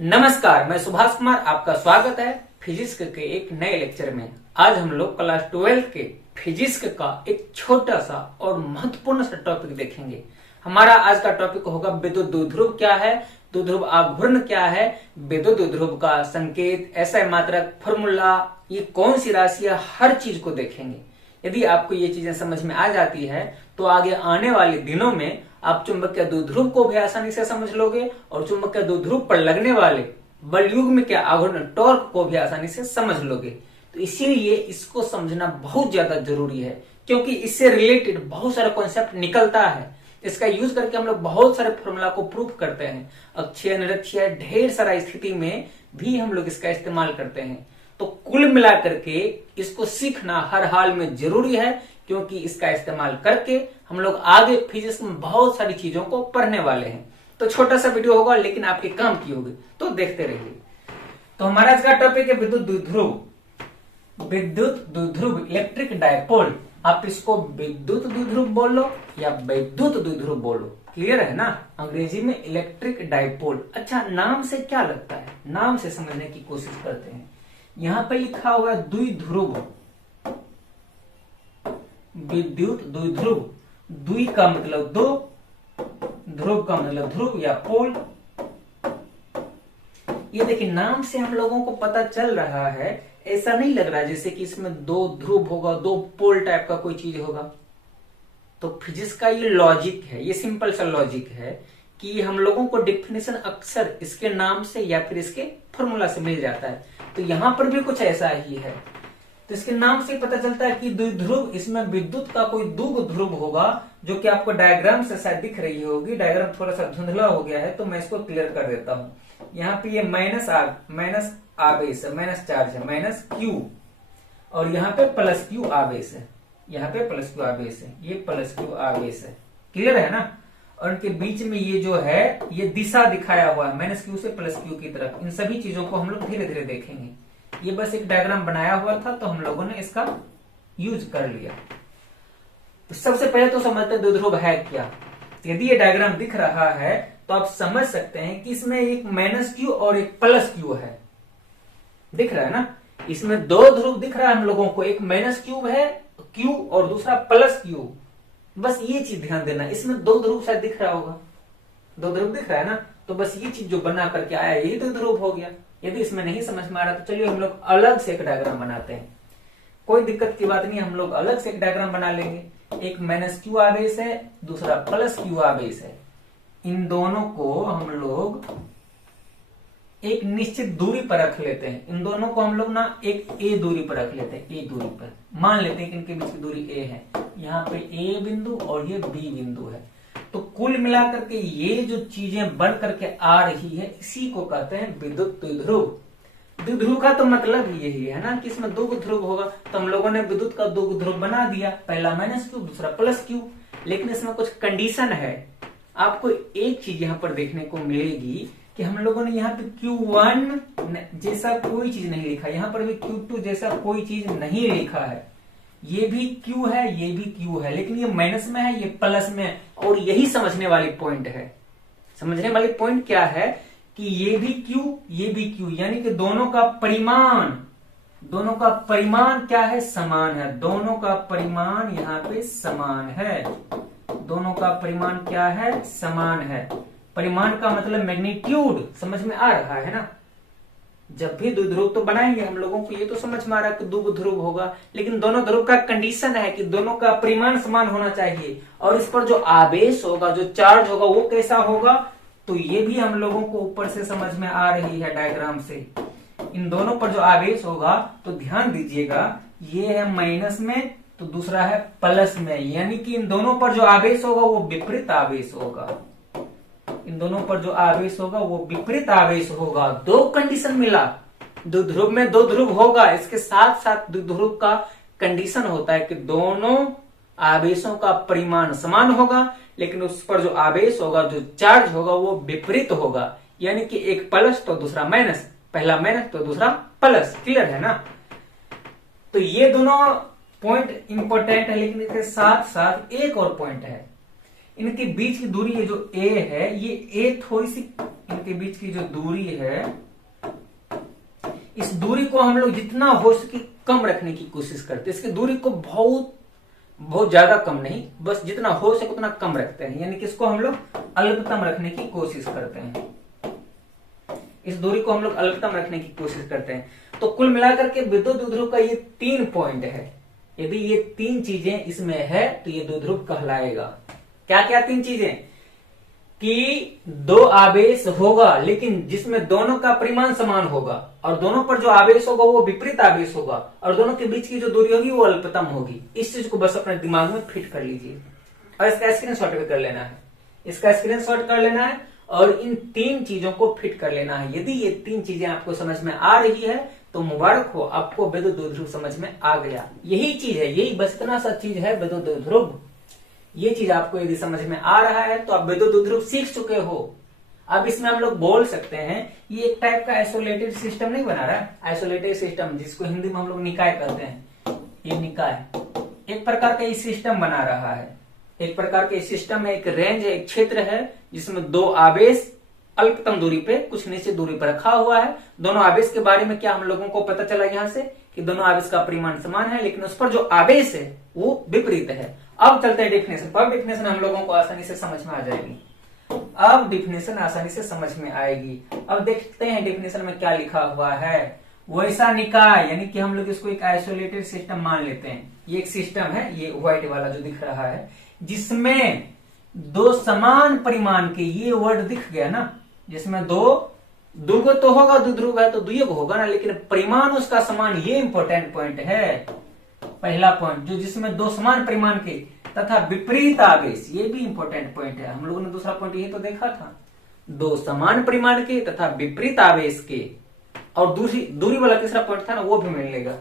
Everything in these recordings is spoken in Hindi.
नमस्कार, मैं सुभाष कुमार, आपका स्वागत है फिजिक्स के एक नए लेक्चर में। आज हम लोग क्लास 12 के फिजिक्स का एक छोटा सा और महत्वपूर्ण सा टॉपिक देखेंगे। हमारा आज का टॉपिक होगा विद्युत द्विध्रुव क्या है, द्विध्रुव आघूर्ण क्या है, विद्युत द्विध्रुव का संकेत, एसआई मात्रक, फॉर्मूला, ये कौन सी राशि है, हर चीज को देखेंगे। यदि आपको ये चीजें समझ में आ जाती है तो आगे आने वाले दिनों में आप चुंबकीय द्विध्रुव को भी आसानी से समझ लोगे और चुंबकीय द्विध्रुव पर लगने वाले बलयुग्म के आघूर्ण टॉर्क को भी आसानी से समझ लोगे। तो इसीलिए इसको समझना बहुत ज्यादा जरूरी है, क्योंकि इससे रिलेटेड बहुत सारा कॉन्सेप्ट निकलता है। इसका यूज करके हम लोग बहुत सारे फॉर्मूला को प्रूफ करते हैं, अक्षय निरक्षय ढेर सारा स्थिति में भी हम लोग इसका इस्तेमाल करते हैं। तो कुल मिलाकर के इसको सीखना हर हाल में जरूरी है, क्योंकि इसका इस्तेमाल करके हम लोग आगे फिजिक्स में बहुत सारी चीजों को पढ़ने वाले हैं। तो छोटा सा वीडियो होगा लेकिन आपके काम की होगी, तो देखते रहिए। तो हमारा आज का टॉपिक है विद्युत द्विध्रुव। विद्युत द्विध्रुव इलेक्ट्रिक डायपोल, आप इसको विद्युत द्विध्रुव बोलो या विद्युत द्विध्रुव बोलो, क्लियर है ना। अंग्रेजी में इलेक्ट्रिक डायपोल। अच्छा, नाम से क्या लगता है, नाम से समझने की कोशिश करते हैं। यहां पे लिखा हुआ है द्विध्रुव, विद्युत द्विध्रुव। द्वि का मतलब दो, ध्रुव का मतलब ध्रुव या पोल। ये देखिए, नाम से हम लोगों को पता चल रहा है, ऐसा नहीं लग रहा जैसे कि इसमें दो ध्रुव होगा, दो पोल टाइप का कोई चीज होगा। तो फिजिक्स का ये लॉजिक है, ये सिंपल सा लॉजिक है कि हम लोगों को डेफिनेशन अक्सर इसके नाम से या फिर इसके फॉर्मूला से मिल जाता है। तो यहां पर भी कुछ ऐसा ही है। तो इसके नाम से पता चलता है कि द्विध्रुव, इसमें विद्युत का कोई दो ध्रुव होगा, जो कि आपको डायग्राम से शायद दिख रही होगी। डायग्राम थोड़ा सा धुंधला हो गया है तो मैं इसको क्लियर कर देता हूं। यहाँ पे ये माइनस आवेश है, माइनस चार्ज है, माइनस क्यू, और यहाँ पे प्लस क्यू आवेश है। यहाँ पे प्लस क्यू आवेश है, ये प्लस क्यू आवेश है, क्लियर है ना। और इनके बीच में ये जो है, ये दिशा दिखाया हुआ है माइनस क्यू से प्लस क्यू की तरफ। इन सभी चीजों को हम लोग धीरे धीरे देखेंगे। ये बस एक डायग्राम बनाया हुआ था तो हम लोगों ने इसका यूज कर लिया। तो सबसे पहले तो समझते हैं द्विध्रुव है क्या। यदि ये डायग्राम दिख रहा है तो आप समझ सकते हैं कि इसमें एक माइनस क्यू और एक प्लस क्यू है, दिख रहा है ना। इसमें दो ध्रुव दिख रहा है हम लोगों को, एक माइनस क्यू है क्यू और दूसरा प्लस क्यू। बस ये चीज ध्यान देना, इसमें दो ध्रुव शायद दिख रहा होगा, दो ध्रुव दिख रहा है ना। तो बस ये चीज जो बना करके आया यही दो ध्रुव हो गया। यदि इसमें नहीं समझ में आ रहा तो चलिए हम लोग अलग से एक डायग्राम बनाते हैं, कोई दिक्कत की बात नहीं। हम लोग अलग से एक डायग्राम बना लेंगे। एक माइनस क्यू आवेश है, दूसरा प्लस क्यू आवेश है। इन दोनों को हम लोग एक निश्चित दूरी पर रख लेते हैं। इन दोनों को हम लोग ना एक ए दूरी पर रख लेते हैं। ए दूरी पर मान लेते हैं कि इनके बीच की दूरी ए है। यहाँ पे ए बिंदु और ये बी बिंदु है। तो कुल मिलाकर के ये जो चीजें बन करके आ रही है, इसी को कहते हैं विद्युत द्विध्रुव। द्विध्रुव का तो मतलब ही यही है ना कि इसमें दो ध्रुव होगा। तो हम लोगों ने विद्युत का दो ध्रुव बना दिया, पहला माइनस क्यू, दूसरा प्लस क्यू। लेकिन इसमें कुछ कंडीशन है। आपको एक चीज यहाँ पर देखने को मिलेगी कि हम लोगों ने यहाँ पे Q1 जैसा कोई चीज नहीं लिखा, यहाँ पर भी Q2 जैसा कोई चीज नहीं लिखा है। ये भी Q है, ये भी Q है, लेकिन ये माइनस में है, ये प्लस में है। और यही समझने वाली पॉइंट है। समझने वाली पॉइंट क्या है कि ये भी Q, ये भी Q, यानी कि दोनों का परिमाण क्या है, समान है। दोनों का परिमाण यहाँ पे समान है। दोनों का परिमाण क्या है, समान है। परिमाण का मतलब मैग्नीट्यूड, समझ में आ रहा है ना। जब भी द्विध्रुव तो बनाएंगे हम लोगों को ये तो समझ में आ रहा है कि दो ध्रुव होगा, लेकिन दोनों ध्रुव का कंडीशन है कि दोनों का परिमाण समान होना चाहिए। और इस पर जो आवेश होगा, जो चार्ज होगा, वो कैसा होगा, तो ये भी हम लोगों को ऊपर से समझ में आ रही है डायग्राम से। इन दोनों पर जो आवेश होगा, तो ध्यान दीजिएगा, ये है माइनस में तो दूसरा है प्लस में, यानी कि इन दोनों पर जो आवेश होगा वो विपरीत आवेश होगा। इन दोनों पर जो आवेश होगा वो विपरीत आवेश होगा। दो कंडीशन मिला, द्विध्रुव में दो ध्रुव होगा, इसके साथ साथ द्विध्रुव का कंडीशन होता है कि दोनों आवेशों का परिमाण समान होगा, लेकिन उस पर जो आवेश होगा, जो चार्ज होगा, वो विपरीत होगा। यानी कि एक प्लस तो दूसरा माइनस, पहला माइनस तो दूसरा प्लस, क्लियर है ना। तो ये दोनों पॉइंट इंपॉर्टेंट है, लेकिन इसके साथ साथ एक और पॉइंट है। इनके बीच की दूरी ये जो ए है, ये ए थोड़ी सी, इनके बीच की जो दूरी है, इस दूरी को हम लोग जितना हो सके कम रखने की कोशिश करते हैं। इसकी दूरी को बहुत बहुत ज्यादा कम नहीं, बस जितना हो सके उतना कम रखते हैं, यानी कि इसको हम लोग अल्पतम रखने की कोशिश करते हैं। इस दूरी को हम लोग अल्पतम रखने की कोशिश करते हैं। तो कुल मिलाकर के विद्युत द्विध्रुव का ये 3 पॉइंट है। यदि ये 3 चीजें इसमें है तो ये द्विध्रुव कहलाएगा। क्या क्या 3 चीजें? कि 2 आवेश होगा लेकिन जिसमें दोनों का परिमाण समान होगा, और दोनों पर जो आवेश होगा वो विपरीत आवेश होगा, और दोनों के बीच की जो दूरी होगी वो अल्पतम होगी। इस चीज को बस अपने दिमाग में फिट कर लीजिए और इसका स्क्रीनशॉट भी कर लेना है। इसका स्क्रीनशॉट कर लेना है और इन 3 चीजों को फिट कर लेना है। यदि ये 3 चीजें आपको समझ में आ रही है तो मुबारक हो, आपको विद्युत द्विध्रुव समझ में आ गया। यही चीज है, यही बस इतना सा चीज है विद्युत द्विध्रुव। ये चीज आपको यदि समझ में आ रहा है तो आप विद्युत द्विध्रुव सीख चुके हो। अब इसमें हम लोग बोल सकते हैं ये एक टाइप का आइसोलेटेड सिस्टम नहीं बना रहा है, आइसोलेटेड सिस्टम जिसको हिंदी में हम लोग निकाय कहते हैं। ये निकाय एक प्रकार का ये सिस्टम बना रहा है, एक प्रकार का सिस्टम है, एक रेंज है, एक क्षेत्र है जिसमें 2 आवेश अल्पतम दूरी पे कुछ निश्चित दूरी पर रखा हुआ है। दोनों आवेश के बारे में क्या हम लोगों को पता चला यहाँ से कि दोनों आवेश का परिमाण समान है, लेकिन उस पर जो आवेश है वो विपरीत है। अब चलते हैं डेफिनेशन पर। डेफिनेशन हम लोगों को आसानी से समझ में आ जाएगी। अब डेफिनेशन आसानी से समझ में आएगी। अब देखते हैं डेफिनेशन में क्या लिखा हुआ है। वैसा निकाय, यानी कि हम लोग इसको एक आइसोलेटेड सिस्टम मान लेते हैं। ये एक सिस्टम है, ये व्हाइट वाला जो दिख रहा है, जिसमें 2 समान परिमाण के, ये वर्ड दिख गया ना, जिसमें 2 को तो होगा, द्विध्रुव है तो द्वियोग होगा ना, लेकिन परिमाण उसका समान, ये इंपॉर्टेंट पॉइंट है। पहला पॉइंट जो जिसमें 2 समान परिमाण के तथा विपरीत आवेश, ये भी इंपॉर्टेंट पॉइंट है। हम लोगों ने दूसरा पॉइंट ये तो देखा था, 2 समान परिमाण के तथा विपरीत आवेश के, और दूरी वाला तीसरा पॉइंट था ना, वो भी मिलेगा।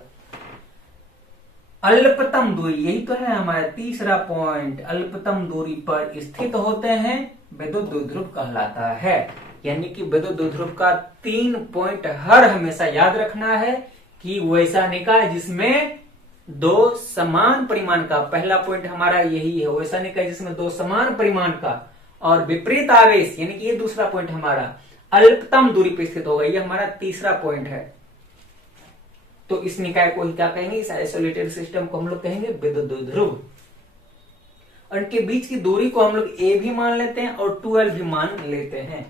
अल्पतम दूरी, यही तो है हमारा तीसरा पॉइंट, अल्पतम दूरी पर स्थित होते हैं, विद्युत द्विध्रुव कहलाता है। यानी कि विद्युत द्विध्रुव का 3 पॉइंट हर हमेशा याद रखना है कि वैसा निकाय जिसमें 2 समान परिमाण का, पहला पॉइंट हमारा यही है, वैसा निकाय जिसमें 2 समान परिमाण का और विपरीत आवेश, यानी कि ये दूसरा पॉइंट हमारा अल्पतम दूरी पर स्थित होगा, ये हमारा तीसरा पॉइंट है। तो इस निकाय को ही क्या कहेंगे, इस आइसोलेटेड सिस्टम को हम लोग कहेंगे विद्युत द्विध्रुव। और इनके बीच की दूरी को हम लोग ए भी मान लेते हैं और 2l भी मान लेते हैं।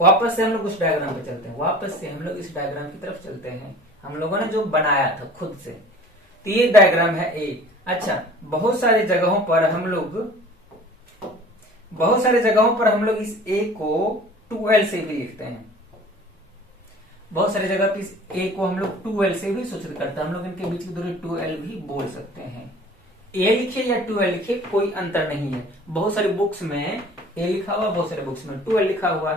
वापस से हम लोग उस डायग्राम पे चलते हैं, वापस से हम लोग इस डायग्राम की तरफ चलते हैं, हम लोगों ने जो बनाया था खुद से। तो ये डायग्राम है ए। अच्छा, बहुत सारे जगहों पर हम लोग इस ए को 2l से भी लिखते हैं। बहुत सारी जगह पे इस ए को हम लोग 2l से भी सूचित करते हैं। हम लोग इनके बीच की दूरी 2l भी बोल सकते हैं। ए लिखे या 2l लिखे कोई अंतर नहीं है। बहुत सारी बुक्स में ए लिखा हुआ, बहुत सारे बुक्स में 2l लिखा हुआ।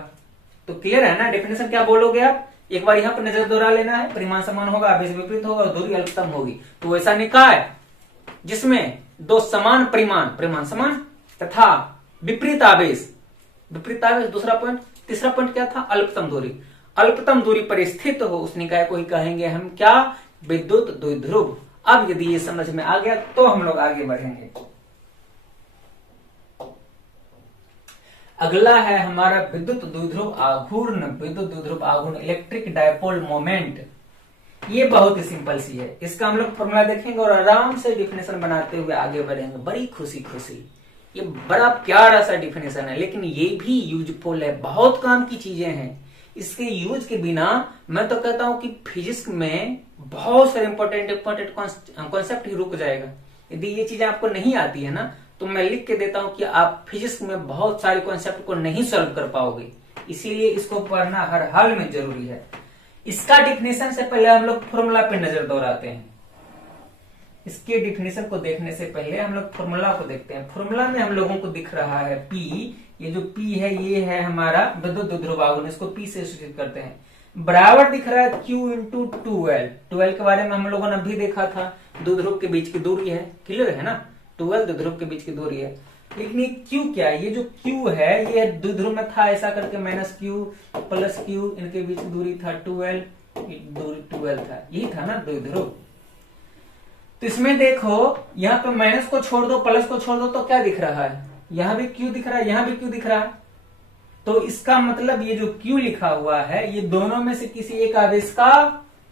तो क्लियर है ना, डेफिनेशन क्या बोलोगे आप? एक बार यहाँ पर नजर दोहरा लेना है, परिमाण समान होगा, आवेश विपरीत होगा और दूरी अल्पतम होगी। तो वैसा निकाय जिसमें 2 समान परिमाण समान तथा विपरीत आवेश, दूसरा पॉइंट। तीसरा पॉइंट क्या था? अल्पतम दूरी। अल्पतम दूरी पर स्थित हो उस निकाय को ही कहेंगे हम क्या? विद्युत द्विध्रुव। अब यदि ये समझ में आ गया तो हम लोग आगे बढ़ेंगे। अगला है हमारा विद्युत द्विध्रुव आघूर्ण। विद्युत द्विध्रुव आघूर्ण, इलेक्ट्रिक डायपोल मोमेंट। ये बहुत ही सिंपल सी है। इसका हम लोग फॉर्मूला देखेंगे और आराम से डिफिनेशन बनाते हुए आगे बढ़ेंगे, बड़ी खुशी खुशी। ये बड़ा प्यारा सा डिफिनेशन है, लेकिन ये भी यूजफुल है, बहुत काम की चीजें हैं। इसके यूज के बिना मैं तो कहता हूं कि फिजिक्स में बहुत सारे इंपॉर्टेंट कॉन्सेप्ट ही रुक जाएगा। यदि ये चीजें आपको नहीं आती है ना, तो मैं लिख के देता हूं कि आप फिजिक्स में बहुत सारे कॉन्सेप्ट को नहीं सॉल्व कर पाओगे। इसीलिए इसको पढ़ना हर हाल में जरूरी है। इसका डिफिनेशन से पहले हम लोग फॉर्मूला पे नजर दौड़ाते हैं। इसके डिफिनेशन को देखने से पहले हम लोग फॉर्मूला को देखते हैं। फॉर्मूला में हम लोगों को दिख रहा है P। ये जो P है ये है हमारा विद्युत द्विध्रुव आघूर्ण, इसको P से सूचित करते हैं। बराबर दिख रहा है Q इंटू 2l। 2l के बारे में हम लोगों ने अभी देखा था, द्विध्रुव के बीच की दूरी है। क्लियर है ना, 2l द्विध्रुव के बीच की दूरी है। लेकिन ये Q क्या है? ये जो Q है ये द्विध्रुव में था ऐसा करके -Q + Q, इनके बीच की दूरी था 2l, दूरी 2l था, यही था ना द्विध्रुव। तो इसमें देखो यहाँ पे माइनस को छोड़ दो, प्लस को छोड़ दो, तो क्या दिख रहा है? यहां भी Q दिख रहा है, यहां भी Q दिख रहा है। तो इसका मतलब ये जो Q लिखा हुआ है ये दोनों में से किसी एक आवेश का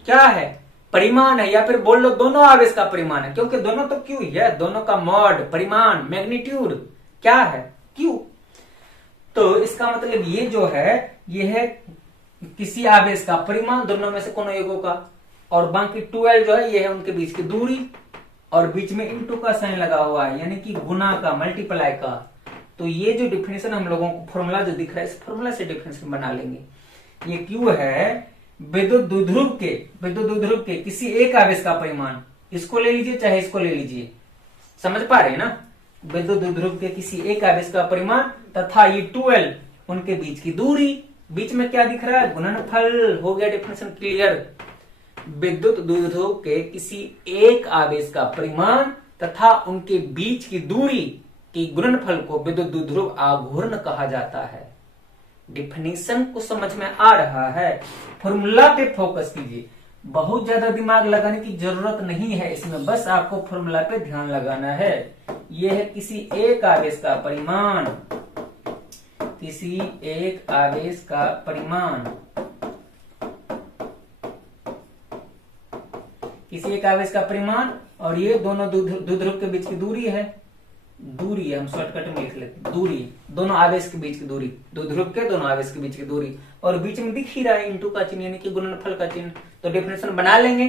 क्या है, परिमाण है, या फिर बोल लो दोनों आवेश का परिमाण है, क्योंकि दोनों तो Q ही है, दोनों का मॉड, परिमाण, मैग्नीट्यूड क्या है, Q। तो इसका मतलब ये जो है ये है किसी आवेश का परिमाण दोनों में से कोनो एगो का, और बाकी 12 जो है ये है उनके बीच की दूरी, और बीच में इनटू का साइन लगा हुआ है यानी कि गुना का, मल्टीप्लाई का। तो ये जो डिफिनेशन हम लोगों को फॉर्मूला जो दिख रहा है इस फॉर्मूला से डिफिनेशन बना लेंगे। ये Q है विद्युत द्विध्रुव के किसी एक आवेश का परिमाण, इसको ले लीजिए चाहे इसको ले लीजिए, समझ पा रहे हैं ना। विद्युत द्विध्रुव के किसी एक आवेश का परिमाण तथा ये 12 उनके बीच की दूरी, बीच में क्या दिख रहा है, गुणनफल। हो गया डिफिनेशन क्लियर। विद्युत द्विध्रुव के किसी एक आवेश का परिमाण तथा उनके बीच की दूरी के गुणनफल को विद्युत द्विध्रुव आघूर्ण कहा जाता है। डिफिनेशन को समझ में आ रहा है, फॉर्मूला पे फोकस कीजिए, बहुत ज्यादा दिमाग लगाने की जरूरत नहीं है इसमें, बस आपको फॉर्मूला पे ध्यान लगाना है। यह है किसी एक आवेश का परिमाण, किसी एक आवेश का परिमाण, किसी एक आवेश का परिमाण, और ये दोनों द्विध्रुव के बीच की दूरी है, दूरी है, हम शॉर्टकट में लिख लेते, दूरी, दोनों आवेश के बीच की दूरी, द्विध्रुव के दोनों आवेश के बीच की दूरी, और बीच में दिख ही रहा है इंटू का चिन्ह यानी कि गुणनफल का चिन्ह। तो डेफिनेशन बना लेंगे,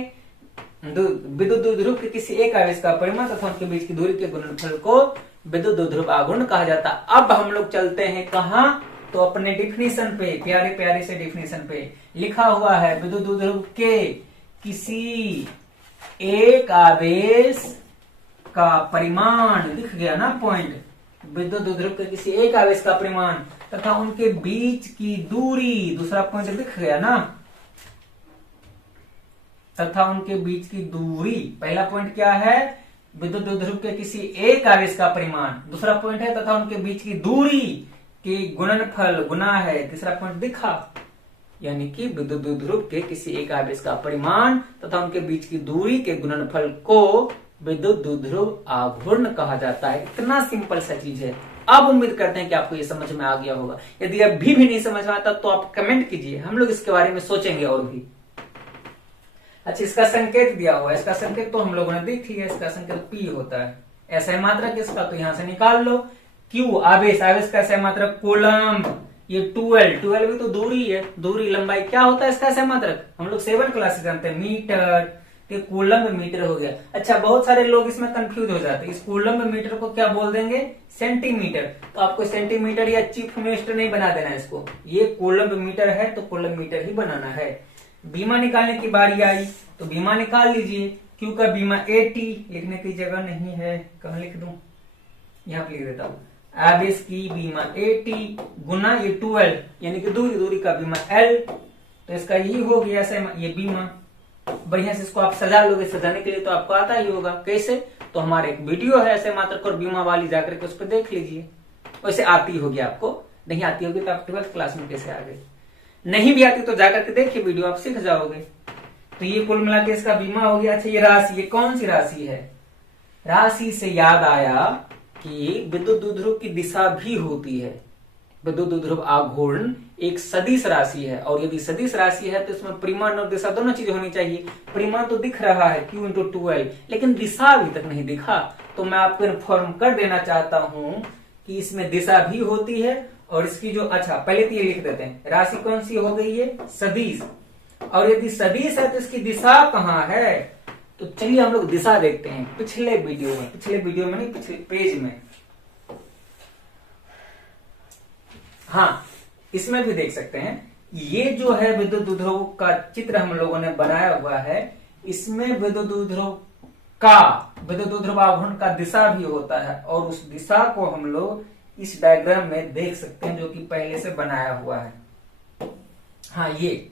विद्युत द्विध्रुव के किसी एक आवेश का परिमाण तथा उनके बीच की दूरी के गुणनफल को विद्युत द्विध्रुव आघूर्ण कहा जाता। अब हम लोग चलते हैं कहां, तो अपने डिफिनेशन पे, प्यारे प्यारे से डिफिनेशन पे लिखा हुआ है विद्युत द्विध्रुव के किसी एक आवेश का परिमाण, दिख गया ना पॉइंट, विद्युत द्विध्रुव के किसी एक आवेश का परिमाण तथा उनके बीच की दूरी, दूसरा पॉइंट दिख गया ना, तथा उनके बीच की दूरी। पहला पॉइंट क्या है, विद्युत द्विध्रुव के किसी एक आवेश का परिमाण, दूसरा पॉइंट है तथा उनके बीच की दूरी के गुणनफल, गुना है, तीसरा पॉइंट दिखा, यानी कि विद्युत द्विध्रुव के किसी एक आवेश का परिमाण तथा उनके बीच की दूरी के गुणनफल को विद्युत द्विध्रुव आघूर्ण कहा जाता है। इतना सिंपल सा चीज है। अब उम्मीद करते हैं कि आपको ये समझ में आ गया होगा। यदि अभी भी नहीं समझ में आता तो आप कमेंट कीजिए, हम लोग इसके बारे में सोचेंगे और भी। अच्छा, इसका संकेत दिया हुआ है, इसका संकेत तो हम लोगों ने देख लिया, इसका संकेत P होता है। ऐसा मात्रक इसका तो यहां से निकाल लो। Q आवेश, आवेश का ऐसा मात्रक कूलम्ब, ये 12 भी तो दूरी है, दूरी लंबाई क्या होता है इसका ऐसा मात्रक, हम लोग 7 क्लास से जानते हैं, मीटर, ये कूलम्ब मीटर हो गया। अच्छा, बहुत सारे लोग इसमें कंफ्यूज हो जाते हैं, इस कूलम्ब मीटर को क्या बोल देंगे, सेंटीमीटर। तो आपको सेंटीमीटर या चीफ मिनिस्टर नहीं बना देना इसको, ये कूलम्ब मीटर है तो कूलम्ब मीटर ही बनाना है। बीमा निकालने की बारी आई तो बीमा निकाल लीजिए। क्यू का बीमा 80, लिखने की जगह नहीं है, कहाँ लिख दूं, यहाँ पे लिख देता हूँ। आवेश की बीमा 80 गुना ये 12 यानी कि दूरी, दूरी का बीमा L, तो इसका यही हो गया ये बीमा। बढ़िया से इसको आप सजा लोगे, सजाने के लिए तो आपको आता ही होगा। कैसे, तो हमारे एक वीडियो है ऐसे मात्रक और बीमा वाली, जाकर के उस पर देख लीजिए। वैसे आती होगी आपको, नहीं आती होगी तो आप 12th क्लास में कैसे आ गए, नहीं भी आती तो जाकर के देखिए वीडियो, आप सीख जाओगे। तो ये कुल मिला के इसका बीमा हो गया। अच्छा, ये राशि, ये कौन सी राशि है, राशि से याद आया कि विद्युत द्विध्रुव की दिशा भी होती है। विद्युत द्विध्रुव आघूर्ण एक सदिश राशि है, और यदि सदिश राशि है तो इसमें परिमाण और दिशा दोनों चीजें होनी चाहिए। परिमाण तो दिख रहा है Q × 12, लेकिन दिशा अभी तक नहीं दिखा, तो मैं आपको इन्फॉर्म कर देना चाहता हूं कि इसमें दिशा भी होती है। और इसकी जो, अच्छा पहले तो ये लिख देते हैं, राशि कौन सी हो गई है, सदिश, और यदि सदिश है तो इसकी दिशा कहाँ है, तो चलिए हम लोग दिशा देखते हैं। पिछले वीडियो में नहीं, पिछले पेज में, हाँ इसमें भी देख सकते हैं। ये जो है विद्युत द्विध्रुव का चित्र हम लोगों ने बनाया हुआ है, इसमें विद्युत द्विध्रुव आघूर्ण का दिशा भी होता है, और उस दिशा को हम लोग इस डायग्राम में देख सकते हैं जो कि पहले से बनाया हुआ है। हाँ, ये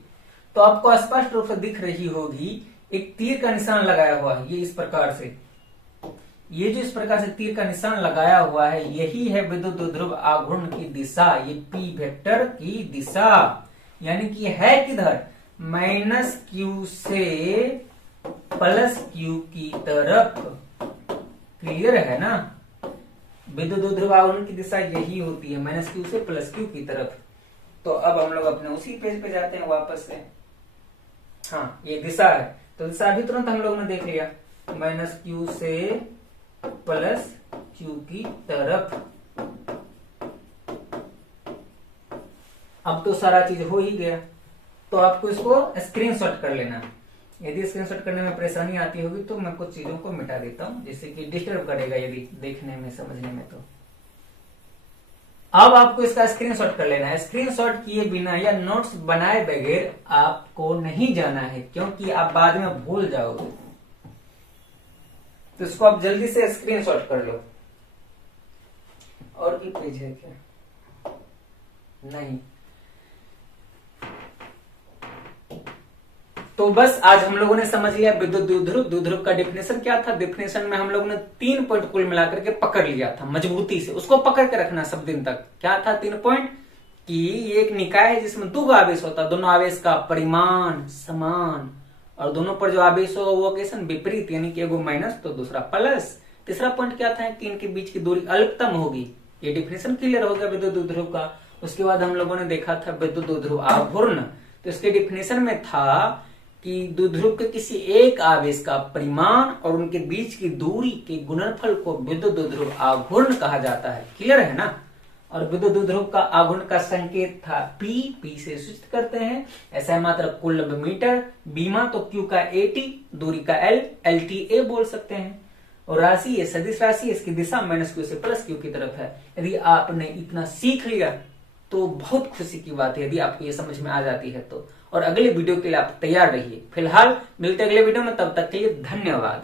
तो आपको स्पष्ट रूप से दिख रही होगी, एक तीर का निशान लगाया हुआ है, ये इस प्रकार से, ये जो इस प्रकार से तीर का निशान लगाया हुआ है, यही है विद्युत द्विध्रुव आघूर्ण की दिशा, ये P वेक्टर की दिशा, यानी कि है किधर, -Q से +Q की तरफ। क्लियर है ना, विद्युत द्विध्रुव आघूर्ण की दिशा यही होती है, माइनस क्यू से प्लस क्यू की तरफ। तो अब हम लोग अपने उसी पेज पे जाते हैं वापस से। हाँ, ये दिशा है, तो दिशा भी तुरंत हम लोगों ने देख लिया, माइनस क्यू से प्लस क्यू की तरफ। अब तो सारा चीज हो ही गया, तो आपको इसको स्क्रीनशॉट कर लेना। यदि स्क्रीनशॉट करने में परेशानी आती होगी तो मैं कुछ चीजों को मिटा देता हूं, जिससे कि डिस्टर्ब करेगा यदि देखने में समझने में। तो अब आपको इसका स्क्रीनशॉट कर लेना है। स्क्रीनशॉट किए बिना या नोट्स बनाए बगैर आपको नहीं जाना है, क्योंकि आप बाद में भूल जाओगे। तो इसको आप जल्दी से स्क्रीनशॉट कर लो। और भी पेज है क्या? नहीं। तो बस आज हम लोगों ने समझ लिया विद्युत द्विध्रुव। द्विध्रुव का डेफिनेशन क्या था? डेफिनेशन में हम लोगों ने 3 पॉइंट कुल मिलाकर के पकड़ लिया था मजबूती से, उसको पकड़ के रखना सब दिन तक। क्या था 3 पॉइंट? कि ये एक निकाय है जिसमें 2 आवेश होता है, दोनों आवेश का परिमाण समान, और दोनों पर जो आवेश होगा वो केसन विपरीत, यानी कि एगो माइनस तो दूसरा प्लस। तीसरा पॉइंट क्या था? कि इनके बीच की दूरी अल्पतम होगी। ये डेफिनेशन क्लियर हो गया विद्युत द्विध्रुव का। उसके बाद हम लोगों ने देखा था विद्युत द्विध्रुव आघूर्ण। तो इसके डेफिनेशन में था कि द्विध्रुव के किसी एक आवेश का परिमाण और उनके बीच की दूरी के गुणनफल को विद्युत द्विध्रुव आघूर्ण कहा जाता है। क्लियर है ना? और विद्युत द्विध्रुव का आघूर्ण का संकेत था पी से सूचित करते हैं। ऐसा मात्र कुलम्ब मीटर, बीमा तो क्यू का AT, दूरी का L, LTA बोल सकते हैं। और राशि ये सदिश राशि, इसकी दिशा माइनस क्यू से प्लस क्यू की तरफ है। यदि आपने इतना सीख लिया तो बहुत खुशी की बात है, यदि आपको ये समझ में आ जाती है तो। और अगले वीडियो के लिए आप तैयार रहिए। फिलहाल मिलते अगले वीडियो में, तब तक के लिए धन्यवाद।